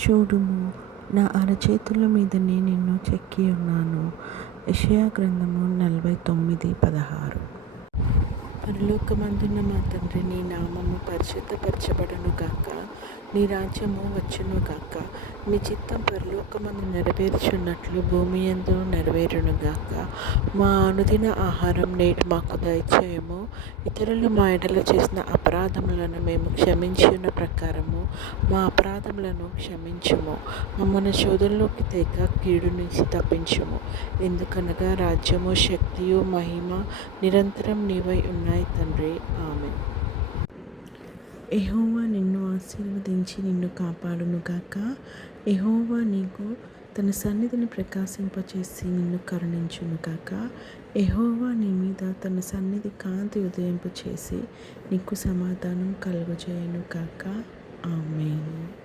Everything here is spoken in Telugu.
చూడుము, నా అరచేతుల మీదనే నిన్ను చెక్కి ఉన్నాను. యెషయా గ్రంథము 49:16. పరలోకమందున్న మా తండ్రి, నీ నామము పరిశుద్ధపరచబడును గాక. నీ రాజ్యము వచ్చును గాక. నీ చిత్తం పరలోకమందు నెరవేర్చున్నట్లు భూమి యందు నెరవేరును గాక. మా అనుదిన ఆహారం నేడు మాకు దయచేయము. ఇతరులు మా ఎడల చేసిన అపరాధములను మేము క్షమించిన ప్రకారము మా అపరాధములను క్షమించుము. మమ్మల్ని శోధనలోకి తేక కీడు నుంచి తప్పించుము. ఎందుకనగా రాజ్యము, శక్తియు, మహిమ నిరంతరం నీవై ఉన్నాయి తండ్రి. ఆమేన్. యెహోవా నిన్ను ఆశీర్వదించి నిన్ను కాపాడునుగాక. యెహోవా నీకు తన సన్నిధిని ప్రకాశింపచేసి నిన్ను కరుణించునుగాక. యెహోవా నీ మీద తన సన్నిధి కాంతి ఉదయింపచేసి నీకు సమాధానం కలుగజేయునుగాక. ఆమేన్.